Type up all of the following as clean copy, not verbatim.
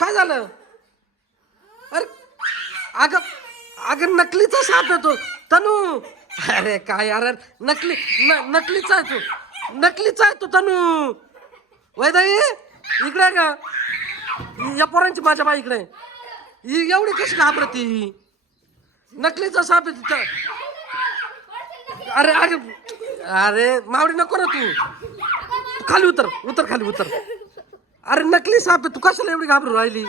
काय झालं? अरे अगं अगं नकलीचा साप आहे तो तनू. अरे काय यार नकलीचा आहे तो, नकलीचा आहे तो तनू. वैदाई इकडे आहे का? या पोरांची माझ्या बाई इकडे. ही एवढी कशी घाबरती? नकलीचा साप आहे तिथं. अरे अरे अरे मावडी नको ना तू खाली उतर, उतर खाली उतर. अरे नकली साप आहे, तू कशाला एवढी घाबरू राहिली?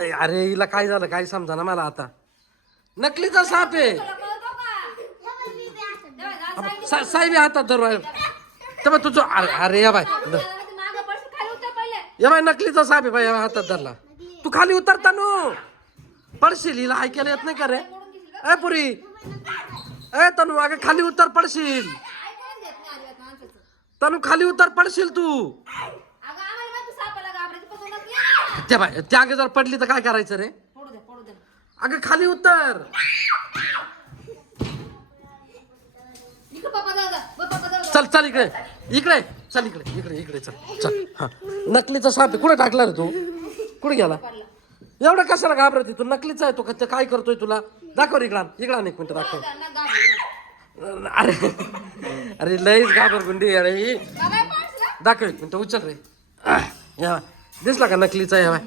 अरे हिला काय झालं काय समजा ना मला आता. नकलीचा साप आहे. साहेब हातात धरू आहे तेव्हा तुझं. अरे या बाय, या बाय नकलीचा साप आहे बाय, हातात धरला. तू खाली उतरता नो पडशील. हिला ऐकायला येत नाही का रे? ए पुरी, ए तनू अगं खाली उतर पडशील. तनू खाली उतर पडशील तू. त्या बाय त्या जर पडली तर काय करायचं रे? अगं खाली उतर. चल चल इकडे इकडे चल इकडे इकडे इकडे चल चल. हा नकलीचा साप आहे. कुठे टाकला रे तू? कुठे गेला? एवढं कशाला घाबरते तू? नकलीचा आहे तो. काय करतोय तुला? दाखव इकडा इकडा एक मिनिट दाखव. अरे अरे लईच घाबर गुंडी अरे ही. दाखव एक मिनिट उचल रे. या दिसला का नकलीचा आहे?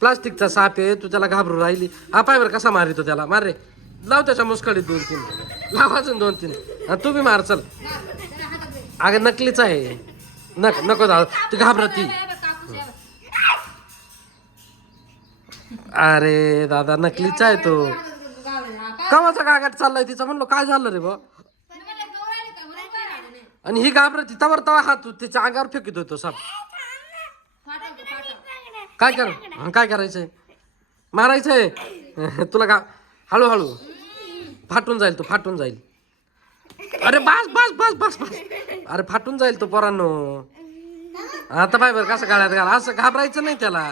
प्लास्टिकचा साप आहे. तू त्याला घाबरू राहिली. हा पाय बरं कसा मारितो त्याला. मार रे, लाव त्याच्या मुस्कडीत 2-3. लाव अजून 2-3. तू बी मार चल. अगं नकलीचा आहे. नको दादा तू घाबरती. अरे दादा नकलीचा आहे तो. कवाचा गागाट चाललाय तिचा. म्हणलो काय झालं रे बा? आणि ही घाबरती तवर तवा हात तिच्या अंगावर फेकीत होतो साप. काय कर काय करायचंय? मारायचंय तुला का? हळूहळू फाटून जाईल तो, फाटून जाईल. अरे बस बस बस बस बस. अरे फाटून जाईल तो पोरांनो. आता पाय बरं कसं गाड्यात घाला. असं घाबरायचं नाही त्याला.